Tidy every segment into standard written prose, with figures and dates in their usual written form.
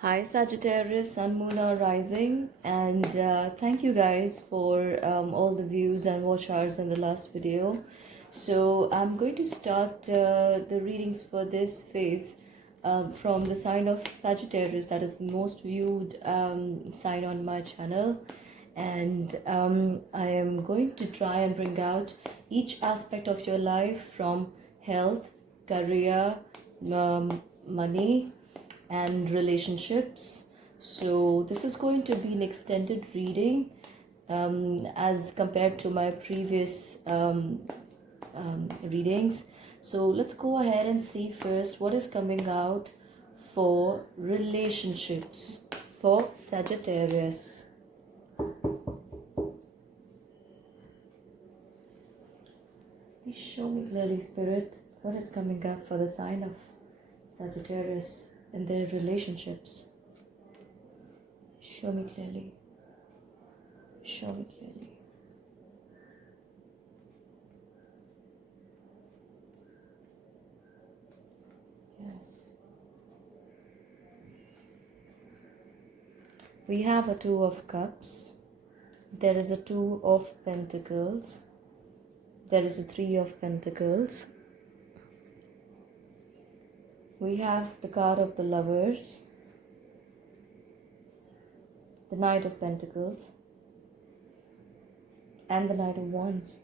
Hi Sagittarius, Sun, Moon or Rising, and thank you guys for all the views and watch hours in the last video. So I'm going to start the readings for this phase from the sign of Sagittarius, that is the most viewed sign on my channel. And I am going to try and bring out each aspect of your life from health, career, money, and relationships. So this is going to be an extended reading as compared to my previous readings. So let's go ahead and see first what is coming out for relationships for Sagittarius. Please show me clearly, Spirit, what is coming up for the sign of Sagittarius in their relationships. Show me clearly. Show me clearly. Yes. We have a Two of Cups. There is a Two of Pentacles. There is a Three of Pentacles. We have the card of the Lovers, the Knight of Pentacles, and the Knight of Wands.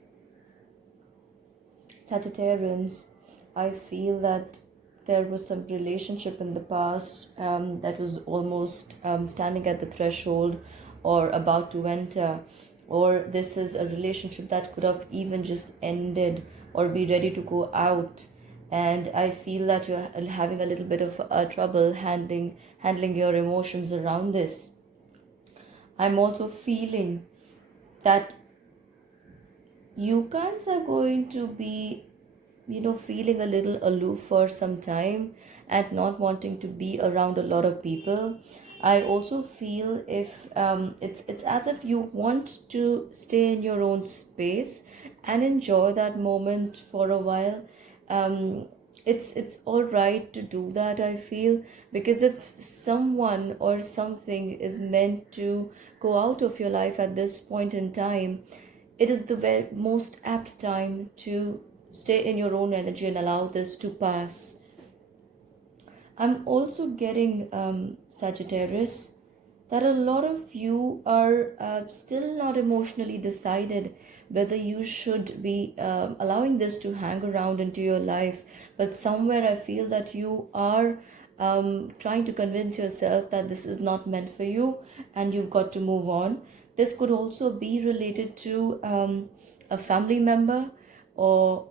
Sagittarians, I feel that there was some relationship in the past that was almost standing at the threshold or about to enter, or this is a relationship that could have even just ended or be ready to go out. And I feel that you're having a little bit of trouble handling your emotions around this. I'm also feeling that you guys are going to be, feeling a little aloof for some time and not wanting to be around a lot of people. I also feel if it's as if you want to stay in your own space and enjoy that moment for a while. It's all right to do that, I feel, because if someone or something is meant to go out of your life at this point in time, it is the most apt time to stay in your own energy and allow this to pass. I'm also getting Sagittarius, that a lot of you are still not emotionally decided whether you should be allowing this to hang around into your life. But somewhere I feel that you are trying to convince yourself that this is not meant for you and you've got to move on. This could also be related to a family member or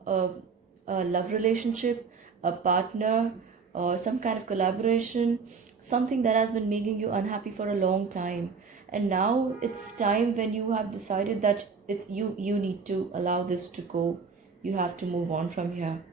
a love relationship, a partner, or some kind of collaboration, something that has been making you unhappy for a long time. And now it's time when you have decided that you need to allow this to go. You have to move on from here.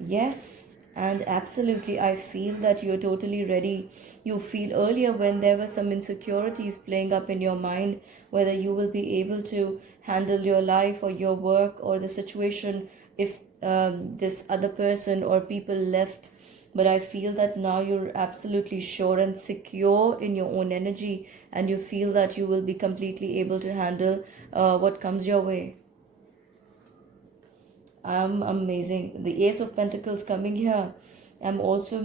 Yes, and absolutely, I feel that you're totally ready. You feel earlier when there were some insecurities playing up in your mind, whether you will be able to handle your life or your work or the situation if this other person or people left. But I feel that now you're absolutely sure and secure in your own energy, and you feel that you will be completely able to handle what comes your way. I'm amazing. The Ace of Pentacles coming here. I'm also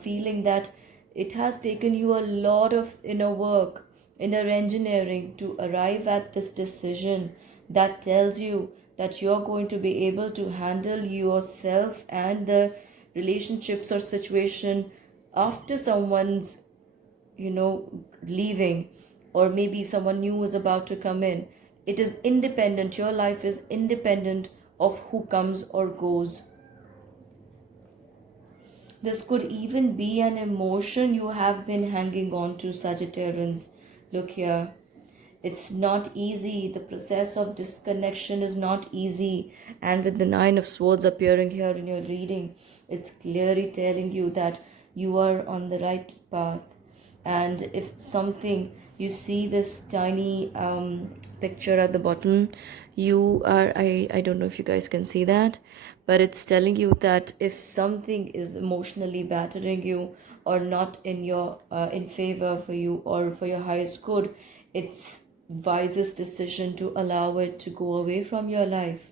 feeling that it has taken you a lot of inner work, inner engineering to arrive at this decision that tells you that you're going to be able to handle yourself and the relationships or situation after someone's, leaving, or maybe someone new is about to come in. It is independent. Your life is independent of who comes or goes. This could even be an emotion you have been hanging on to, Sagittarians. Look here. It's not easy. The process of disconnection is not easy. And with the Nine of Swords appearing here in your reading, it's clearly telling you that you are on the right path. And if something, you see this tiny picture at the bottom, you are, I don't know if you guys can see that, but it's telling you that if something is emotionally battering you or not in your in favor for you or for your highest good, it's wisest decision to allow it to go away from your life.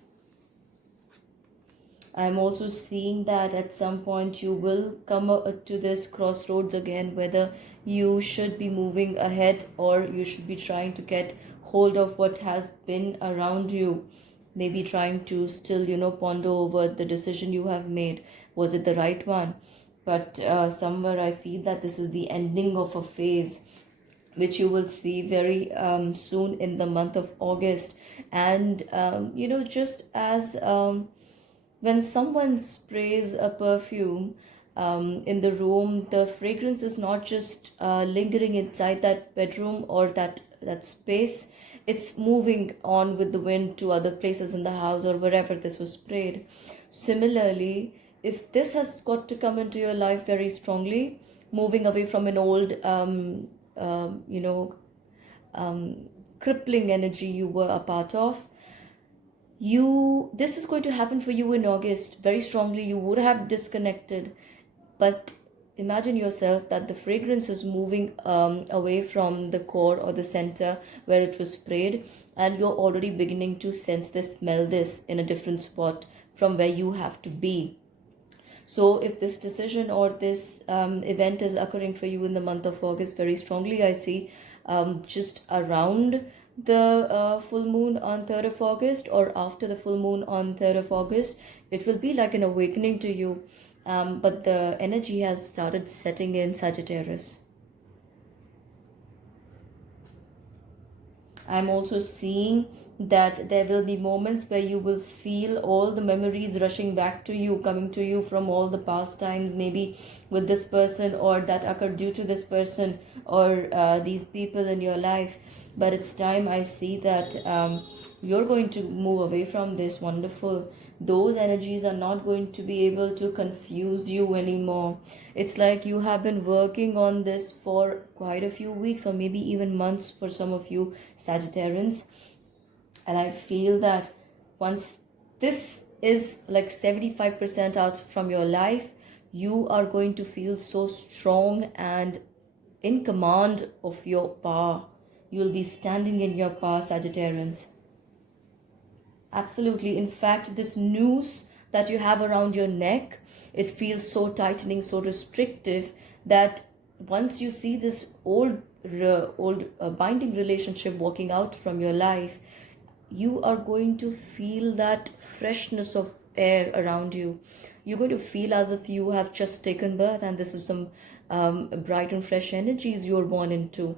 I'm also seeing that at some point you will come to this crossroads again, whether you should be moving ahead or you should be trying to get hold of what has been around you. Maybe trying to still, ponder over the decision you have made. Was it the right one? But somewhere I feel that this is the ending of a phase, which you will see very soon in the month of August. And, just as when someone sprays a perfume in the room, the fragrance is not just lingering inside that bedroom or that space. It's moving on with the wind to other places in the house or wherever this was sprayed. Similarly, if this has got to come into your life very strongly, moving away from an old, crippling energy you were a part of, this is going to happen for you in August very strongly. You would have disconnected, but imagine yourself that the fragrance is moving away from the core or the center where it was sprayed, and you're already beginning to sense this, smell this in a different spot from where you have to be. So if this decision or this event is occurring for you in the month of August very strongly, I see just around the full moon on 3rd of August or after the full moon on 3rd of August, it will be like an awakening to you. But the energy has started setting in, Sagittarius. I'm also seeing that there will be moments where you will feel all the memories rushing back to you, coming to you from all the past times, maybe with this person or that occurred due to this person or these people in your life. But it's time, I see that you're going to move away from this. Wonderful. Those energies are not going to be able to confuse you anymore. It's like you have been working on this for quite a few weeks or maybe even months for some of you Sagittarians. And I feel that once this is like 75% out from your life, you are going to feel so strong and in command of your power. You'll be standing in your power, Sagittarians. Absolutely. In fact, this noose that you have around your neck, it feels so tightening, so restrictive that once you see this old binding relationship walking out from your life, you are going to feel that freshness of air around you. You're going to feel as if you have just taken birth and this is some bright and fresh energies you're born into.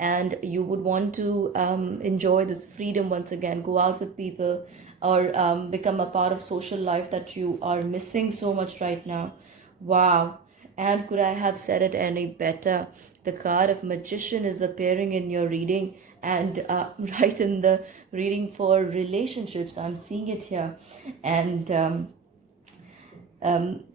And you would want to enjoy this freedom once again, go out with people or become a part of social life that you are missing so much right now. Wow. And could I have said it any better? The card of Magician is appearing in your reading and right in the reading for relationships. I'm seeing it here. And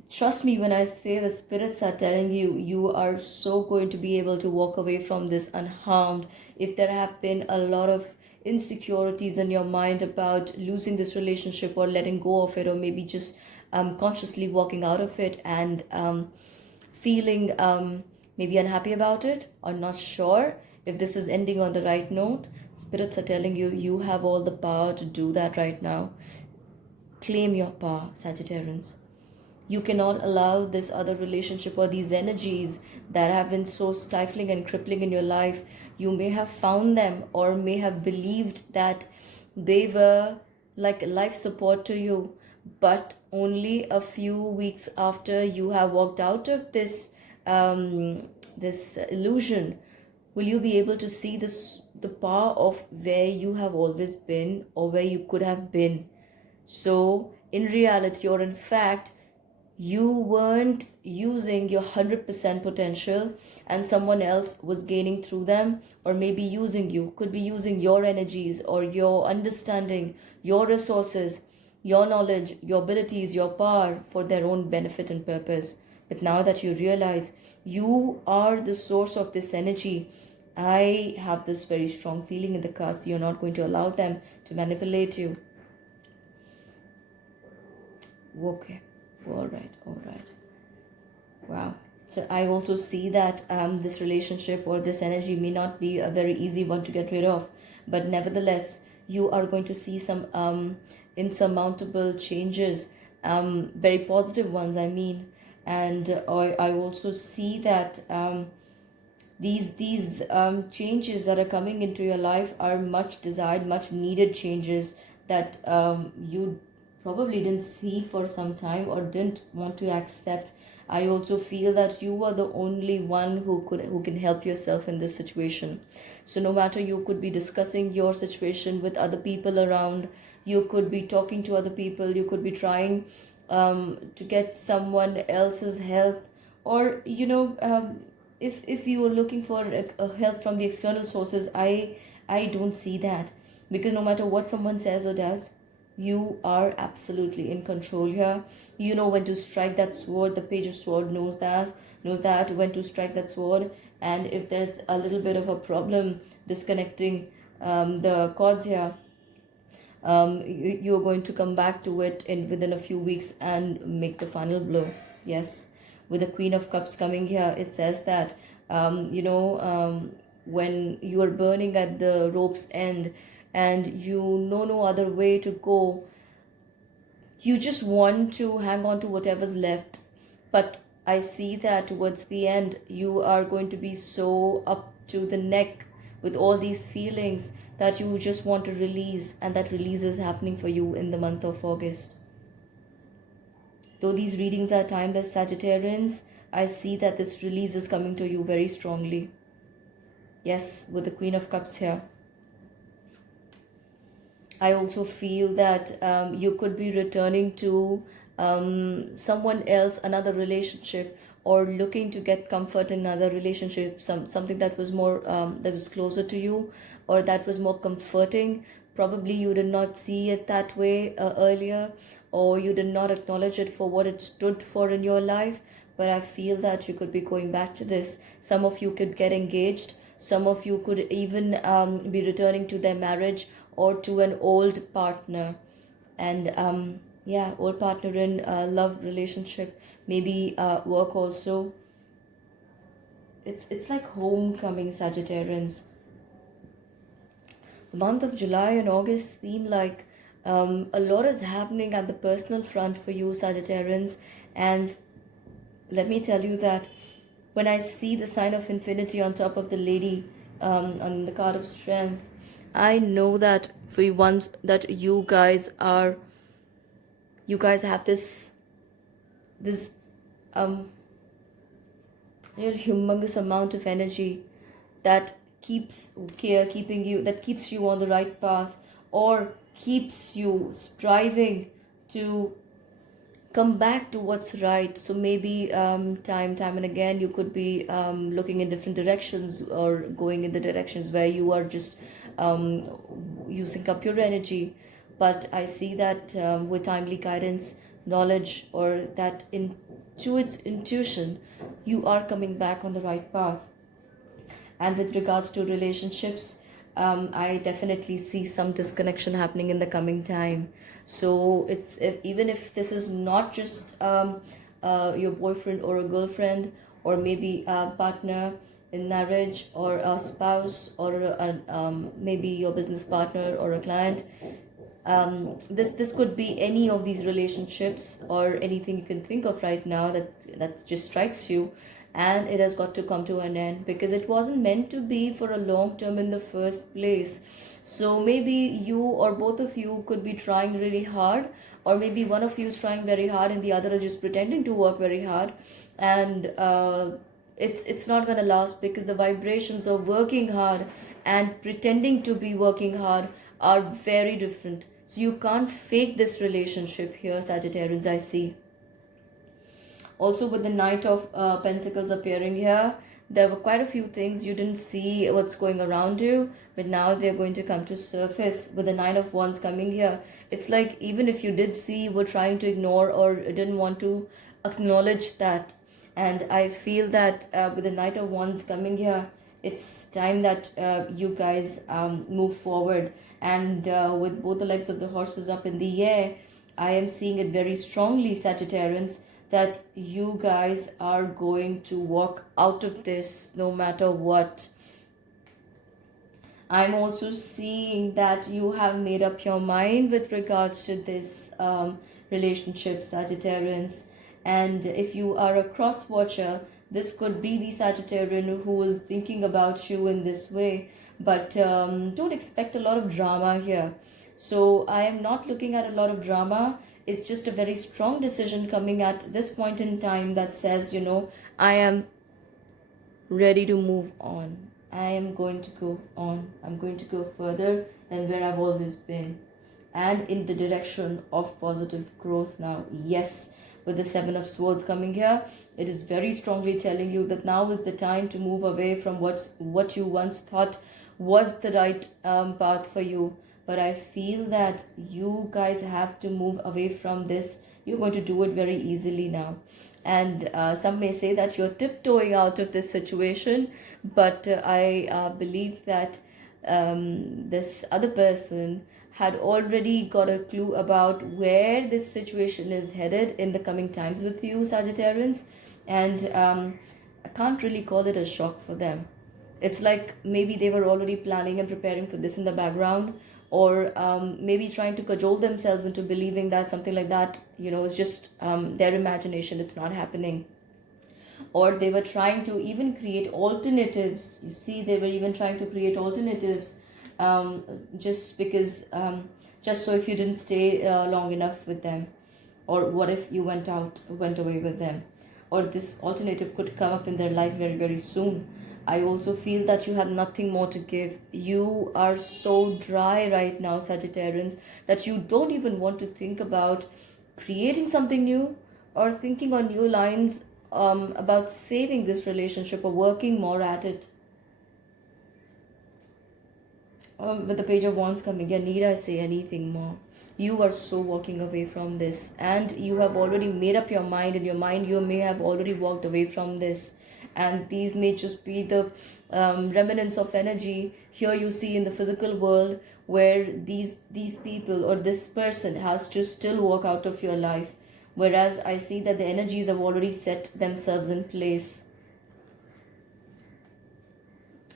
trust me when I say the spirits are telling you, you are so going to be able to walk away from this unharmed. If there have been a lot of insecurities in your mind about losing this relationship or letting go of it, or maybe just consciously walking out of it and feeling maybe unhappy about it or not sure if this is ending on the right note, spirits are telling you, you have all the power to do that right now. Claim your power, Sagittarians. You cannot allow this other relationship or these energies that have been so stifling and crippling in your life. You may have found them or may have believed that they were like life support to you, but only a few weeks after you have walked out of this this illusion will you be able to see the power of where you have always been or where you could have been. So in reality or in fact, you weren't using your 100% potential and someone else was gaining through them, or maybe using you, could be using your energies or your understanding, your resources, your knowledge, your abilities, your power for their own benefit and purpose. But now that you realize you are the source of this energy, I have this very strong feeling in the cast you're not going to allow them to manipulate you. Okay. All right. Wow. So I also see that this relationship or this energy may not be a very easy one to get rid of, but nevertheless, you are going to see some insurmountable changes, very positive ones, I mean. And I also see that these changes that are coming into your life are much desired, much needed changes that you probably didn't see for some time or didn't want to accept. I also feel that you are the only one who can help yourself in this situation. So no matter, you could be discussing your situation with other people around, you could be talking to other people, you could be trying to get someone else's help, or if you are looking for a help from the external sources, I don't see that, because no matter what someone says or does, you are absolutely in control here. You know when to strike that sword. The page of sword knows that when to strike that sword. And if there's a little bit of a problem disconnecting the cords here, you're going to come back to it in within a few weeks and make the final blow. Yes, with the Queen of Cups coming here, it says that when you are burning at the rope's end and you know no other way to go, you just want to hang on to whatever's left. But I see that towards the end, you are going to be so up to the neck with all these feelings that you just want to release, and that release is happening for you in the month of August. Though these readings are timeless, Sagittarians, I see that this release is coming to you very strongly. Yes, with the Queen of Cups here. I also feel that you could be returning to someone else, another relationship, or looking to get comfort in another relationship, something that was more that was closer to you, or that was more comforting. Probably you did not see it that way earlier, or you did not acknowledge it for what it stood for in your life. But I feel that you could be going back to this. Some of you could get engaged. Some of you could even be returning to their marriage or to an old partner. And old partner in love relationship, maybe work also. It's like homecoming, Sagittarians. The month of July and August seem like a lot is happening at the personal front for you, Sagittarians. And let me tell you that when I see the sign of infinity on top of the lady on the card of strength, I know that for once that you guys have this humongous amount of energy that keeps you on the right path, or keeps you striving to come back to what's right. So maybe time and again you could be looking in different directions, or going in the directions where you are just using up your energy. But I see that with timely guidance, knowledge, or that intuition, you are coming back on the right path. And with regards to relationships, I definitely see some disconnection happening in the coming time. So even if this is not just your boyfriend or a girlfriend, or maybe a partner in marriage, or a spouse, or maybe your business partner or a client, this could be any of these relationships, or anything you can think of right now that just strikes you, and it has got to come to an end, because it wasn't meant to be for a long term in the first place. So maybe you or both of you could be trying really hard, or maybe one of you is trying very hard and the other is just pretending to work very hard, and it's not going to last, because the vibrations of working hard and pretending to be working hard are very different. So you can't fake this relationship here, Sagittarians, I see. Also, with the Knight of Pentacles appearing here, there were quite a few things you didn't see what's going around you, but now they're going to come to surface. With the Nine of Wands coming here, it's like even if you did see, were trying to ignore or didn't want to acknowledge that. And I feel that with the Knight of Wands coming here, it's time that you guys move forward. And with both the legs of the horses up in the air, I am seeing it very strongly, Sagittarians, that you guys are going to walk out of this no matter what. I'm also seeing that you have made up your mind with regards to this relationship, Sagittarians. And if you are a cross watcher, this could be the Sagittarian who is thinking about you in this way. But don't expect a lot of drama here. So I am not looking at a lot of drama. It's just a very strong decision coming at this point in time that says, I am ready to move on. I am going to go on. I'm going to go further than where I've always been, and in the direction of positive growth now. Yes, with the Seven of Swords coming here, it is very strongly telling you that now is the time to move away from what you once thought was the right path for you. But I feel that you guys have to move away from this. You're going to do it very easily now. And some may say that you're tiptoeing out of this situation, but I believe that this other person had already got a clue about where this situation is headed in the coming times with you, Sagittarians. And I can't really call it a shock for them. It's like maybe they were already planning and preparing for this in the background, or maybe trying to cajole themselves into believing that something like that, is just their imagination, it's not happening. Or they were trying to even create alternatives. You see, they were even trying to create alternatives just because, just so if you didn't stay long enough with them, or what if you went away with them, or this alternative could come up in their life very, very soon. I also feel that you have nothing more to give. You are so dry right now, Sagittarians, that you don't even want to think about creating something new or thinking on new lines about saving this relationship or working more at it. With the Page of Wands coming here, need I say anything more? You are so walking away from this, and you have already made up your mind. In your mind, you may have already walked away from this, and these may just be the remnants of energy here you see in the physical world, where these people or this person has to still walk out of your life, whereas I see that the energies have already set themselves in place.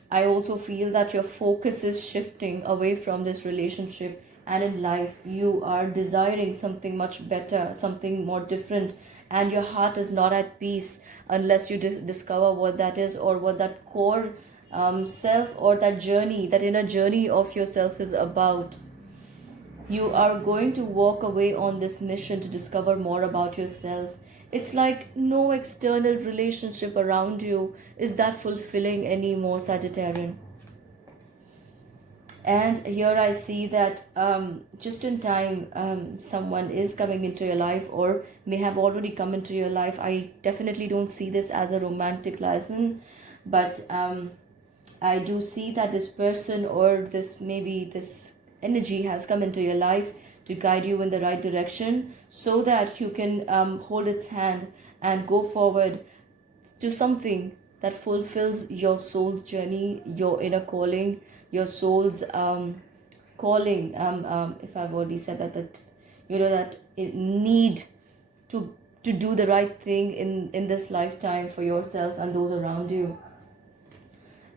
I also feel that your focus is shifting away from this relationship, and in life you are desiring something much better, something more different, and your heart is not at peace unless you discover what that is, or what that core self, or that journey, that inner journey of yourself is about. You are going to walk away on this mission to discover more about yourself. It's like no external relationship around you is that fulfilling anymore, Sagittarian. And here I see that just in time, someone is coming into your life, or may have already come into your life. I definitely don't see this as a romantic license, but I do see that this person, or this energy has come into your life to guide you in the right direction, so that you can hold its hand and go forward to something that fulfills your soul's journey, your inner calling, your soul's calling. If I've already said that that it need to do the right thing in this lifetime for yourself and those around you.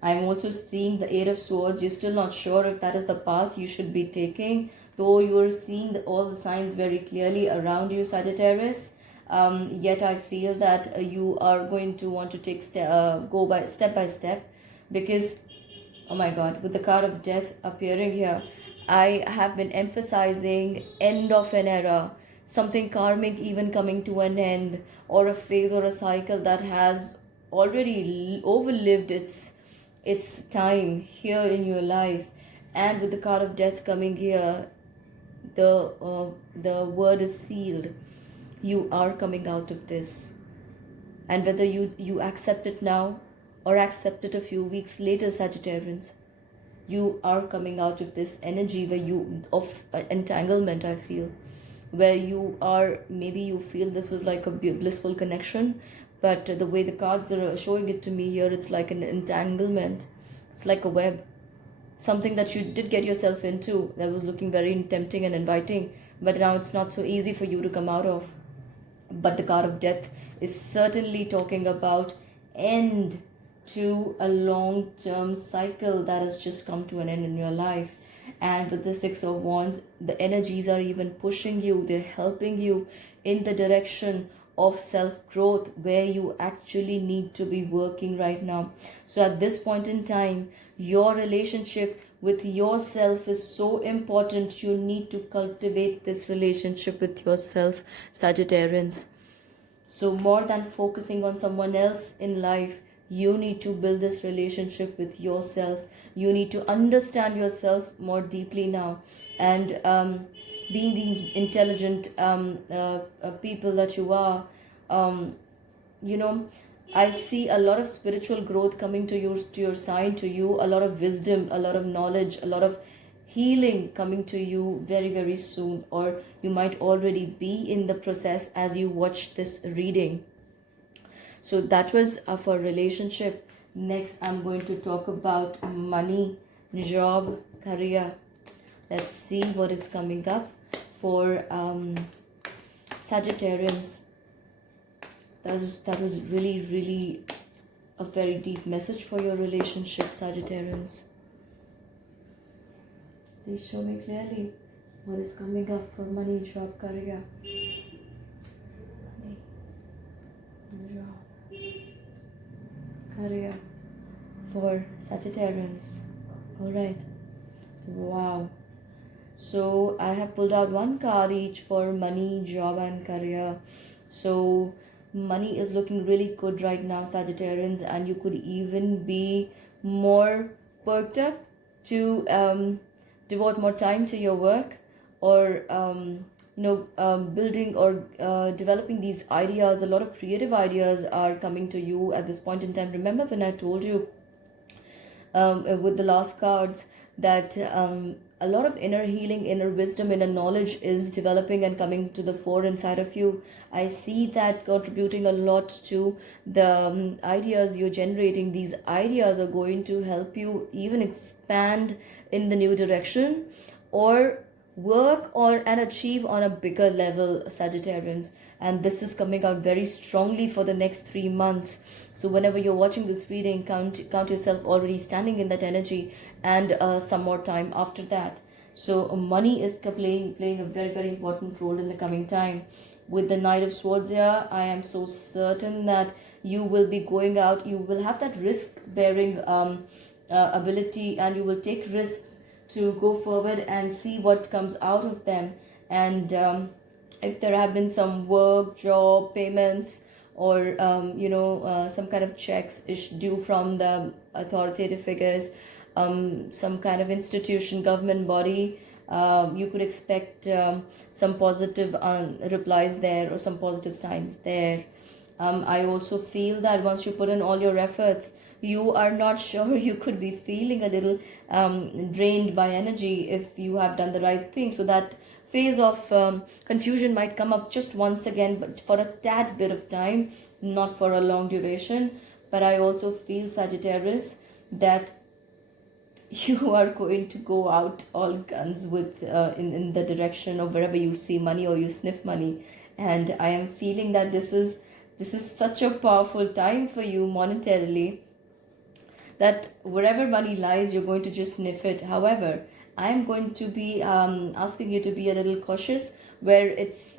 I'm also seeing the Eight of Swords. You're still not sure if that is the path you should be taking, though you're seeing all the signs very clearly around you, Sagittarius. Yet I feel that you are going to want to go by step by step, because, oh my God, with the card of death appearing here, I have been emphasizing end of an era, something karmic even coming to an end, or a phase or a cycle that has already overlived its time here in your life. And with the card of death coming here, the word is sealed. You are coming out of this, and whether you accept it now or accept it a few weeks later, Sagittarians, you are coming out of this energy of entanglement. I feel where you are, maybe you feel this was like a blissful connection, but the way the cards are showing it to me here, it's like an entanglement. It's like a web, something that you did get yourself into that was looking very tempting and inviting, but now it's not so easy for you to come out of. But the card of death is certainly talking about end to a long-term cycle that has just come to an end in your life. And with the Six of Wands, the energies are even pushing you, they're helping you in the direction of self-growth, where you actually need to be working right now. So at this point in time, your relationship with yourself is so important. You need to cultivate this relationship with yourself, Sagittarians. So more than focusing on someone else in life, you need to build this relationship with yourself. You need to understand yourself more deeply now. And being the intelligent people that you are, um, you know, I see a lot of spiritual growth coming to your sign, to you, a lot of wisdom, a lot of knowledge, a lot of healing coming to you very, very soon, or you might already be in the process as you watch this reading. So that was for relationship. Next, I'm going to talk about money, job, career. Let's see what is coming up for Sagittarians. That was really, really a very deep message for your relationship, Sagittarians. Please show me clearly what is coming up for money, job, career. Money, job, career for Sagittarians. Alright. Wow. So I have pulled out one card each for money, job, and career. So money is looking really good right now, Sagittarians, and you could even be more perked up to devote more time to your work, or building or developing these ideas. A lot of creative ideas are coming to you at this point in time. Remember when I told you with the last cards that a lot of inner healing, inner wisdom, inner knowledge is developing and coming to the fore inside of you. I see that contributing a lot to the ideas you're generating. These ideas are going to help you even expand in the new direction, or work or and achieve on a bigger level, Sagittarians. And this is coming out very strongly for the next 3 months. So whenever you're watching this reading, count yourself already standing in that energy, and some more time after that. So money is playing a very, very important role in the coming time. With the Knight of Swords here, I am so certain that you will be going out, you will have that risk bearing ability, and you will take risks to go forward and see what comes out of them. And if there have been some work, job, payments, or some kind of checks due from the authoritative figures, some kind of institution, government body, you could expect some positive replies there, or some positive signs there. I also feel that once you put in all your efforts, you are not sure, you could be feeling a little drained by energy if you have done the right thing. So that phase of confusion might come up just once again, but for a tad bit of time, not for a long duration. But I also feel, Sagittarius, that you are going to go out all guns with in the direction of wherever you see money or you sniff money. And I am feeling that this is such a powerful time for you monetarily, that wherever money lies, you're going to just sniff it. However, I'm going to be asking you to be a little cautious, where it's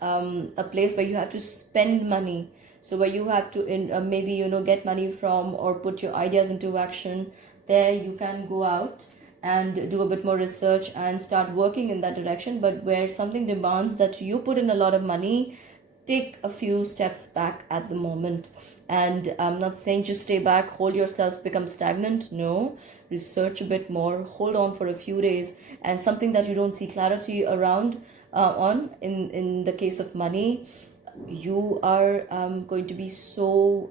a place where you have to spend money. So where you have to maybe get money from, or put your ideas into action. There you can go out and do a bit more research and start working in that direction. But where something demands that you put in a lot of money, take a few steps back at the moment. And I'm not saying just stay back, hold yourself, become stagnant. No, research a bit more, hold on for a few days. And something that you don't see clarity around on in the case of money, you are going to be so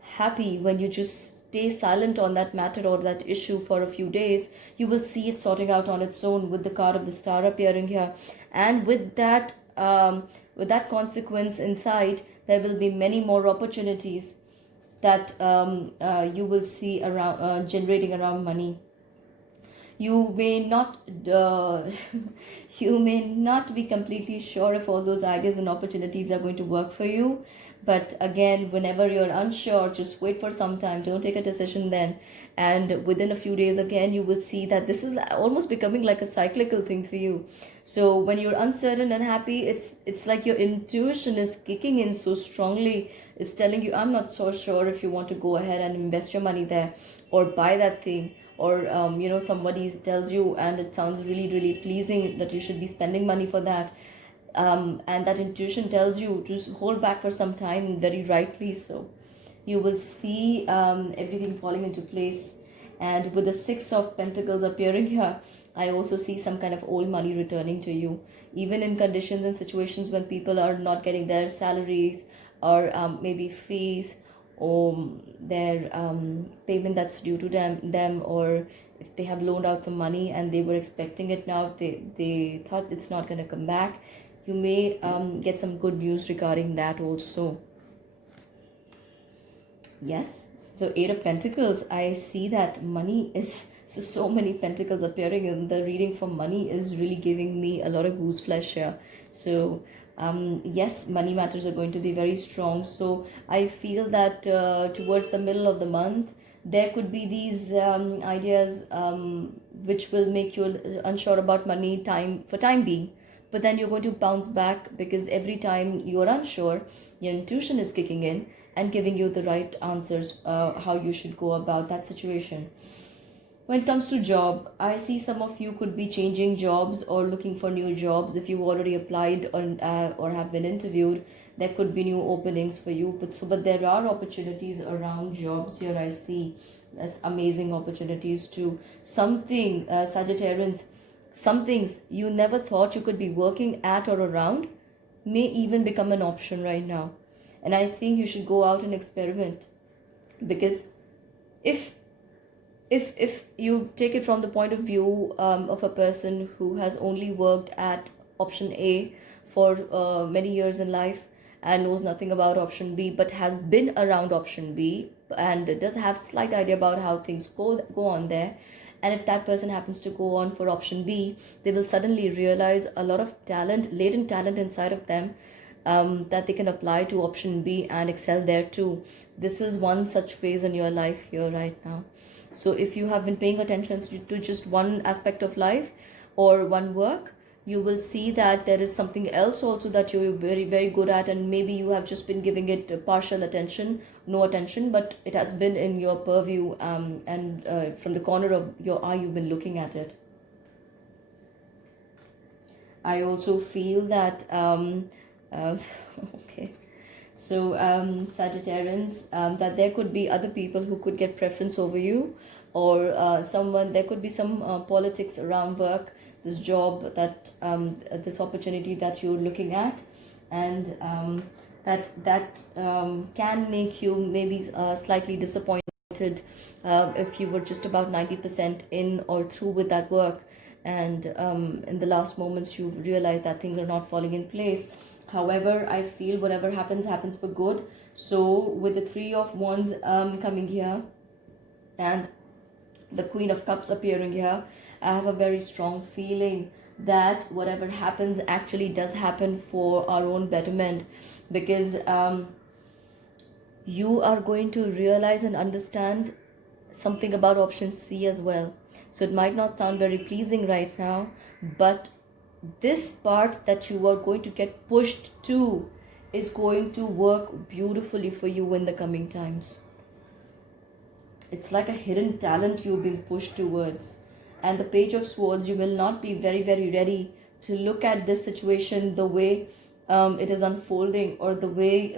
happy when you just stay silent on that matter or that issue for a few days. You will see it sorting out on its own, with the card of the Star appearing here. And with that consequence inside, there will be many more opportunities that you will see around generating around money. You may not you may not be completely sure if all those ideas and opportunities are going to work for you. But again, whenever you're unsure, just wait for some time. Don't take a decision then. And within a few days, again, you will see that this is almost becoming like a cyclical thing for you. So when you're uncertain and happy, it's like your intuition is kicking in so strongly. It's telling you, I'm not so sure if you want to go ahead and invest your money there or buy that thing, or somebody tells you and it sounds really really pleasing that you should be spending money for that, and that intuition tells you to hold back for some time, very rightly so. You will see everything falling into place. And with the Six of Pentacles appearing here, I also see some kind of old money returning to you, even in conditions and situations when people are not getting their salaries, or maybe fees, or their payment that's due to them, or if they have loaned out some money and they were expecting it now, they thought it's not going to come back. You may get some good news regarding that also. Yes, so the Eight of Pentacles, I see that money is so many pentacles appearing in the reading for money is really giving me a lot of goose flesh here. So yes, money matters are going to be very strong. So I feel that towards the middle of the month, there could be these ideas which will make you unsure about money time being. But then you're going to bounce back, because every time you're unsure, your intuition is kicking in and giving you the right answers, how you should go about that situation. When it comes to job, I see some of you could be changing jobs or looking for new jobs. If you've already applied or have been interviewed, there could be new openings for you. But there are opportunities around jobs here. I see as amazing opportunities too. Something, Sagittarians, some things you never thought you could be working at or around may even become an option right now. And I think you should go out and experiment, because if you take it from the point of view of a person who has only worked at option A for many years in life and knows nothing about option B, but has been around option B and does have slight idea about how things go on there, and if that person happens to go on for option B, they will suddenly realize a lot of talent, latent talent inside of them, that they can apply to option B and excel there too. This is one such phase in your life here right now. So if you have been paying attention to just one aspect of life or one work, you will see that there is something else also that you're very, very good at, and maybe you have just been giving it partial attention, no attention, but it has been in your purview, and from the corner of your eye, you've been looking at it. I also feel that, okay, so Sagittarians, that there could be other people who could get preference over you, or there could be some politics around work, this job, that this opportunity that you're looking at, and that can make you maybe slightly disappointed if you were just about 90% in or through with that work, and in the last moments you realize that things are not falling in place. However, I feel whatever happens for good. So with the Three of Wands coming here and the Queen of Cups appearing here, I have a very strong feeling that whatever happens actually does happen for our own betterment, because you are going to realize and understand something about option C as well. So it might not sound very pleasing right now, but this part that you are going to get pushed to is going to work beautifully for you in the coming times. It's like a hidden talent you've been pushed towards. And the Page of Swords, you will not be very, very ready to look at this situation the way it is unfolding, or the way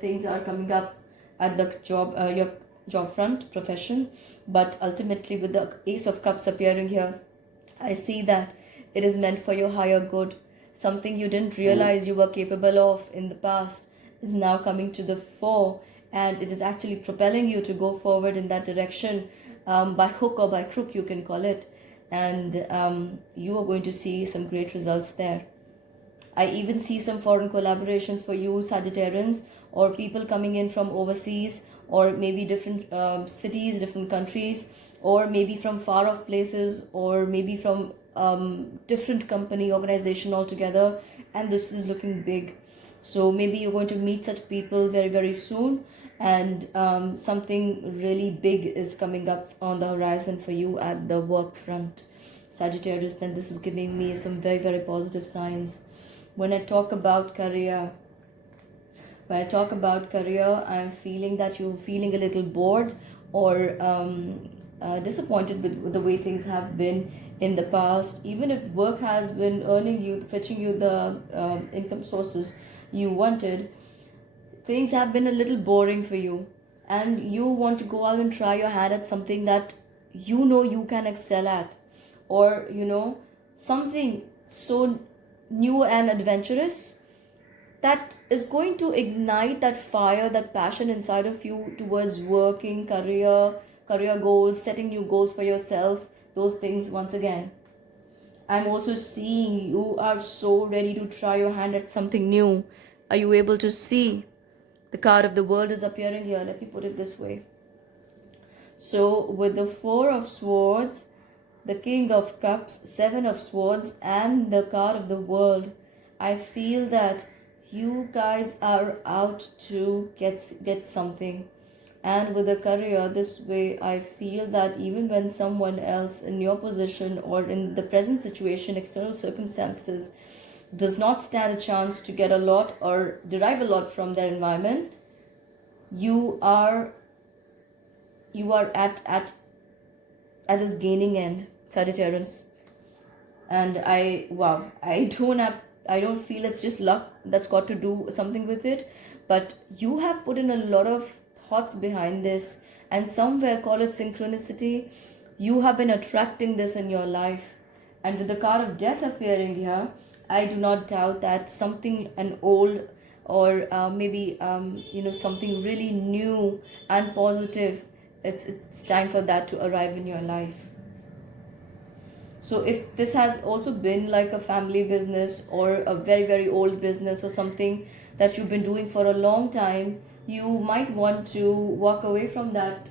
things are coming up at the job, your job front, profession. But ultimately, with the Ace of Cups appearing here, I see that it is meant for your higher good. Something you didn't realize you were capable of in the past is now coming to the fore, and it is actually propelling you to go forward in that direction, by hook or by crook, you can call it. And you are going to see some great results there. I even see some foreign collaborations for you, Sagittarians, or people coming in from overseas, or maybe different cities, different countries, or maybe from far off places, or maybe from different company organization altogether, and this is looking big. So maybe you're going to meet such people very, very soon, and something really big is coming up on the horizon for you at the work front, Sagittarius. Then this is giving me some very, very positive signs. When I talk about career, I'm feeling that you're feeling a little bored or disappointed with the way things have been in the past. Even if work has been fetching you the income sources you wanted, things have been a little boring for you, and you want to go out and try your hand at something that you can excel at, or something so new and adventurous that is going to ignite that fire, that passion inside of you towards working, career goals, setting new goals for yourself, those things. Once again, I'm also seeing you are so ready to try your hand at something new. Are you able to see? The card of the world is appearing here. Let me put it this way. So with the Four of Swords, the King of Cups, Seven of Swords, and the card of the world, I feel that you guys are out to get something. And with the career this way, I feel that even when someone else in your position or in the present situation, external circumstances, does not stand a chance to get a lot or derive a lot from their environment, you are at this gaining end, Sagittarius. And I don't feel it's just luck that's got to do something with it, but you have put in a lot of thoughts behind this, and somewhere, call it synchronicity, you have been attracting this in your life. And with the card of death appearing here, I do not doubt that something an old or maybe something really new and positive, it's time for that to arrive in your life. So if this has also been like a family business or a very, very old business or something that you've been doing for a long time, you might want to walk away from that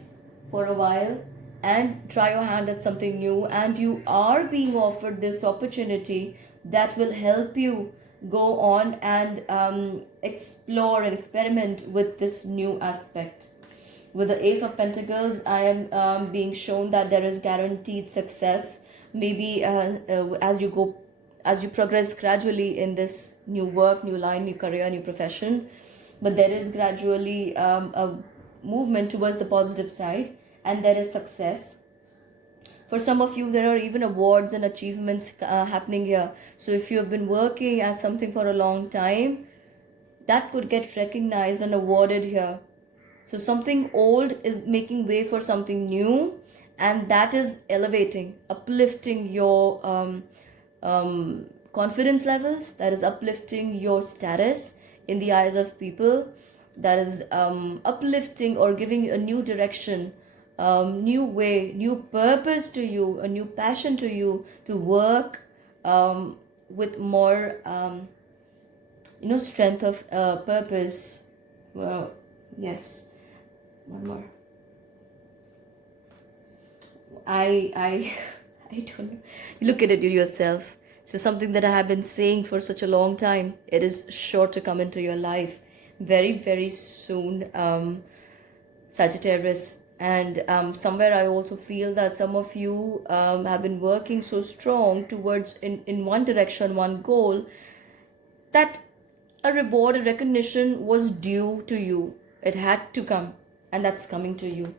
for a while and try your hand at something new. And you are being offered this opportunity that will help you go on and explore and experiment with this new aspect. With the Ace of Pentacles, I am being shown that there is guaranteed success. Maybe as you progress gradually in this new work, new line, new career, new profession, but there is gradually a movement towards the positive side, and there is success. For some of you, there are even awards and achievements happening here. So if you have been working at something for a long time, that could get recognized and awarded here. So something old is making way for something new, and that is elevating, uplifting your confidence levels, that is uplifting your status in the eyes of people, that is uplifting or giving a new direction, new way, new purpose to you, a new passion to you to work with more strength of purpose. Well, yes, one more. I don't know. Look at it yourself. So something that I have been saying for such a long time, it is sure to come into your life very, very soon, Sagittarius. And somewhere I also feel that some of you have been working so strong towards in one direction, one goal, that a reward, a recognition was due to you. It had to come, and that's coming to you.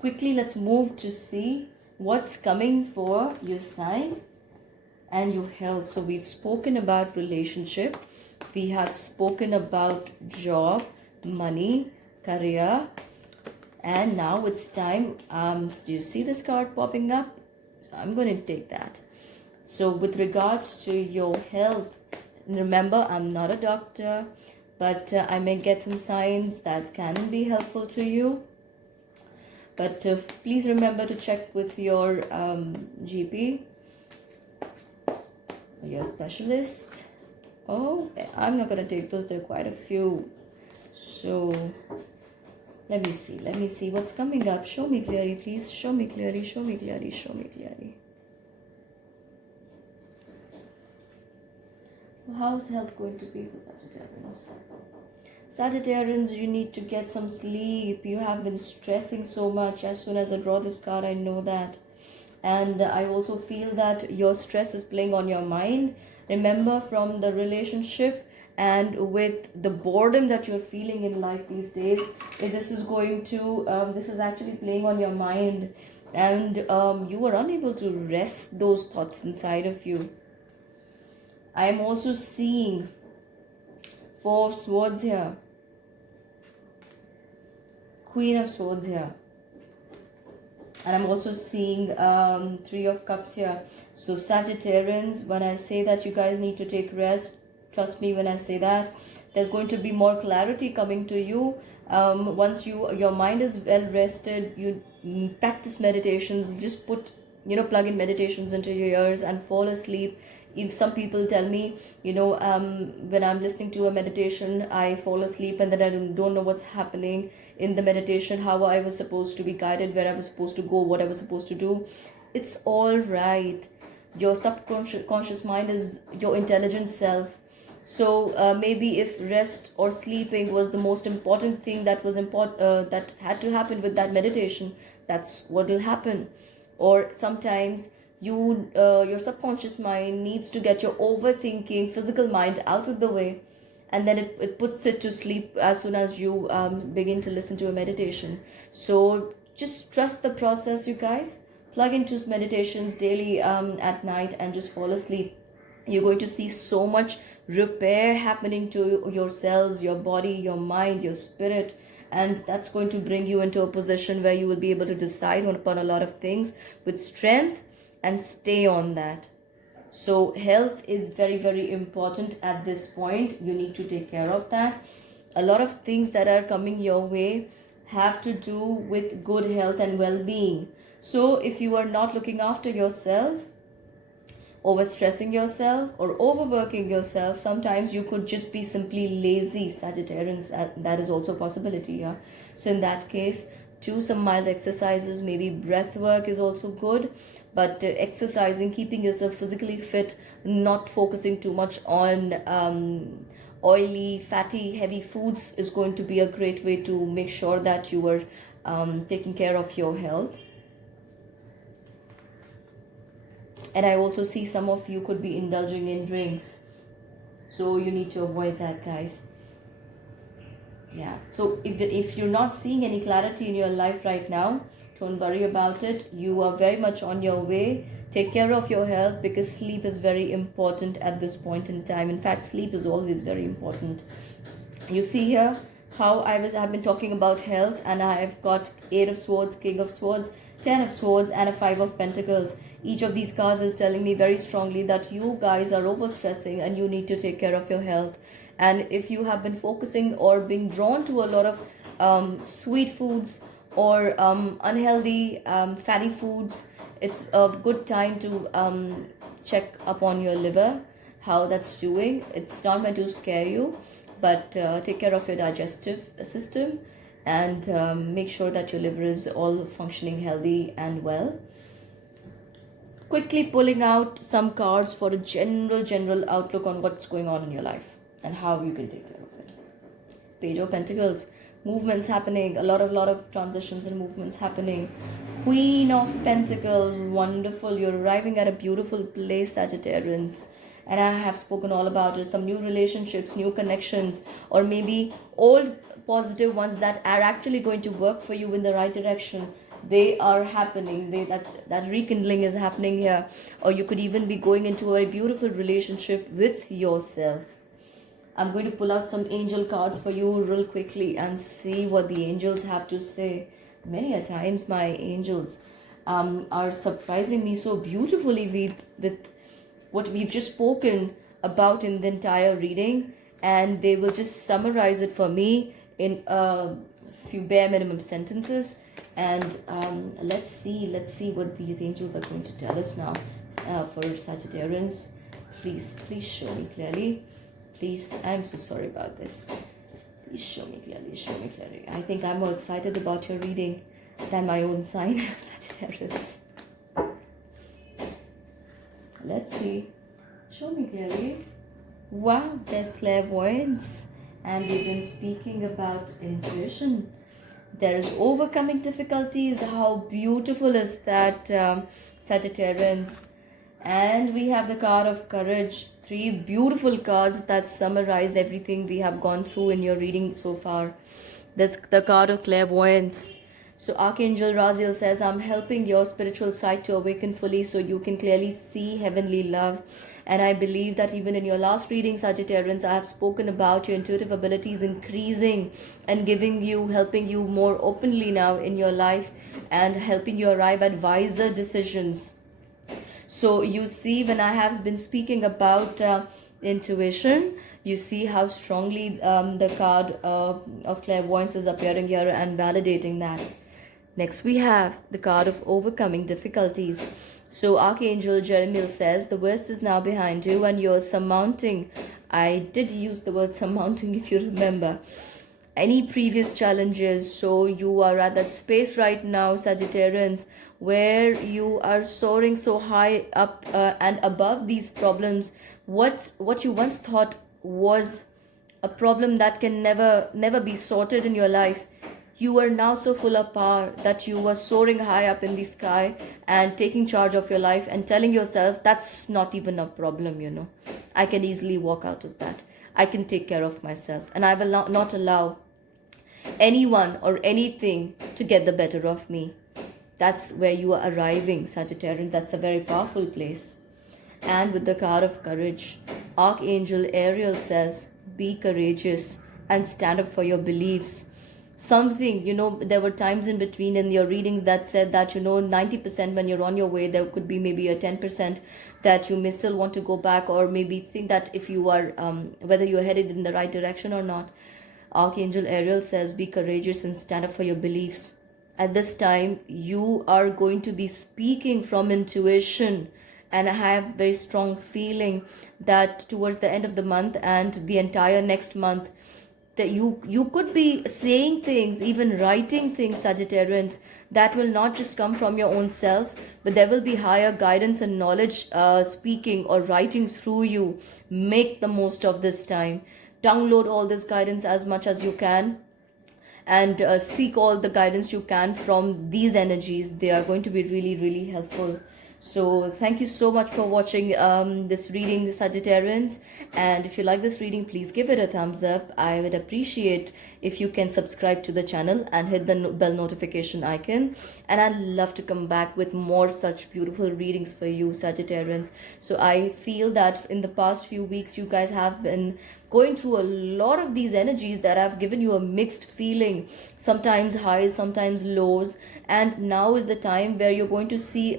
Quickly, let's move to see what's coming for your sign and your health. So we've spoken about relationship, we have spoken about job, money, career, and now it's time. Do you see this card popping up? So I'm going to take that. So with regards to your health, remember, I'm not a doctor, but I may get some signs that can be helpful to you. But please remember to check with your GP, your specialist. Oh, I'm not going to take those. There are quite a few. So Let me see what's coming up. Show me clearly, please. Show me clearly, show me clearly, show me clearly. How's health going to be for Sagittarians? Sagittarians, you need to get some sleep. You have been stressing so much. As soon as I draw this card, I know that. And I also feel that your stress is playing on your mind. Remember, from the relationship and with the boredom that you're feeling in life these days, this is going to, this is actually playing on your mind. And you are unable to rest those thoughts inside of you. I am also seeing 4 of Swords here. Queen of Swords here. And I'm also seeing 3 of Cups here. So Sagittarians, when I say that you guys need to take rest, trust me when I say that, there's going to be more clarity coming to you. Once your mind is well rested, you practice meditations. Just put, plug in meditations into your ears and fall asleep. If some people tell me, when I'm listening to a meditation, I fall asleep and then I don't know what's happening in the meditation, how I was supposed to be guided, where I was supposed to go, what I was supposed to do. It's all right. Your subconscious mind is your intelligent self. So maybe if rest or sleeping was the most important thing that was that had to happen with that meditation, that's what will happen. Or sometimes your subconscious mind needs to get your overthinking physical mind out of the way, and then it puts it to sleep as soon as you begin to listen to a meditation. So just trust the process, you guys. Plug into meditations daily at night and just fall asleep. You're going to see so much repair happening to your cells, your body, your mind, your spirit, and that's going to bring you into a position where you will be able to decide upon a lot of things with strength and stay on that. So health is very, very important at this point. You need to take care of that. A lot of things that are coming your way have to do with good health and well-being. So if you are not looking after yourself, overstressing yourself or overworking yourself, sometimes you could just be simply lazy, Sagittarians. That is also a possibility, yeah. So in that case, do some mild exercises. Maybe breath work is also good, but exercising, keeping yourself physically fit, not focusing too much on oily, fatty, heavy foods is going to be a great way to make sure that you are taking care of your health. And I also see some of you could be indulging in drinks, so you need to avoid that, guys. Yeah, so if you're not seeing any clarity in your life right now, don't worry about it. You are very much on your way. Take care of your health, because sleep is very important at this point in time. In fact, sleep is always very important. You see here how I've been talking about health, and I've got 8 of Swords, King of Swords, 10 of Swords, and a 5 of Pentacles. Each of these cards is telling me very strongly that you guys are overstressing and you need to take care of your health. And if you have been focusing or being drawn to a lot of sweet foods or unhealthy fatty foods, it's a good time to check upon your liver, how that's doing. It's not meant to scare you, but take care of your digestive system and make sure that your liver is all functioning healthy and well. Quickly pulling out some cards for a general outlook on what's going on in your life and how you can take care of it. Page of Pentacles, movements happening, a lot of transitions and movements happening. Queen of Pentacles, wonderful. You're arriving at a beautiful place, Sagittarians. And I have spoken all about it. Some new relationships, new connections, or maybe old positive ones that are actually going to work for you in the right direction. They are happening. That rekindling is happening here. Or you could even be going into a beautiful relationship with yourself. I'm going to pull out some angel cards for you real quickly and see what the angels have to say. Many a times my angels are surprising me so beautifully with what we've just spoken about in the entire reading, and they will just summarize it for me in a few bare minimum sentences. And let's see what these angels are going to tell us now for Sagittarians. Please show me clearly. Please, I'm so sorry about this. Please show me clearly, show me clearly. I think I'm more excited about your reading than my own sign, Sagittarius. Let's see. Show me clearly. Wow, there's clairvoyance. And we've been speaking about intuition. There is overcoming difficulties. How beautiful is that, Sagittarians? And we have the card of courage. 3 beautiful cards that summarize everything we have gone through in your reading so far. This the card of clairvoyance. So Archangel Raziel says, I'm helping your spiritual sight to awaken fully so you can clearly see heavenly love. And I believe that even in your last reading, Sagittarians, I have spoken about your intuitive abilities increasing and helping you more openly now in your life and helping you arrive at wiser decisions. So you see, when I have been speaking about intuition, you see how strongly the card of clairvoyance is appearing here and validating that. Next, we have the card of overcoming difficulties. So Archangel Jeremiel says, the worst is now behind you and you're surmounting. I did use the word surmounting, if you remember, any previous challenges. So you are at that space right now, Sagittarians, where you are soaring so high up and above these problems. What you once thought was a problem that can never be sorted in your life, you are now so full of power that you are soaring high up in the sky and taking charge of your life and telling yourself, that's not even a problem, I can easily walk out of that. I can take care of myself and I will not allow anyone or anything to get the better of me. That's where you are arriving, Sagittarians. That's a very powerful place. And with the card of courage, Archangel Ariel says, be courageous and stand up for your beliefs. Something, there were times in between in your readings that said that, 90% when you're on your way, there could be maybe a 10% that you may still want to go back, or maybe think that if you are, whether you're headed in the right direction or not. Archangel Ariel says, be courageous and stand up for your beliefs. At this time, you are going to be speaking from intuition. And I have very strong feeling that towards the end of the month and the entire next month, that you could be saying things, even writing things, Sagittarians, that will not just come from your own self, but there will be higher guidance and knowledge speaking or writing through you. Make the most of this time. Download all this guidance as much as you can. And seek all the guidance you can from these energies. They are going to be really, really helpful. So thank you so much for watching this reading, Sagittarians. And if you like this reading, please give it a thumbs up. I would appreciate if you can subscribe to the channel and hit the bell notification icon. And I'd love to come back with more such beautiful readings for you, Sagittarians. So I feel that in the past few weeks, you guys have been going through a lot of these energies that have given you a mixed feeling, sometimes highs, sometimes lows. And now is the time where you're going to see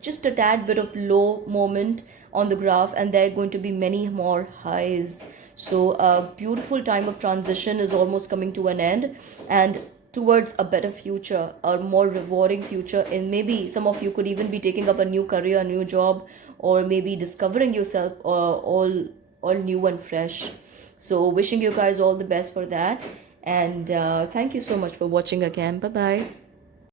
just a tad bit of low moment on the graph, and there are going to be many more highs. So a beautiful time of transition is almost coming to an end, and towards a better future, a more rewarding future. And maybe some of you could even be taking up a new career, a new job, or maybe discovering yourself all new and fresh. So wishing you guys all the best for that. And thank you so much for watching again. Bye bye.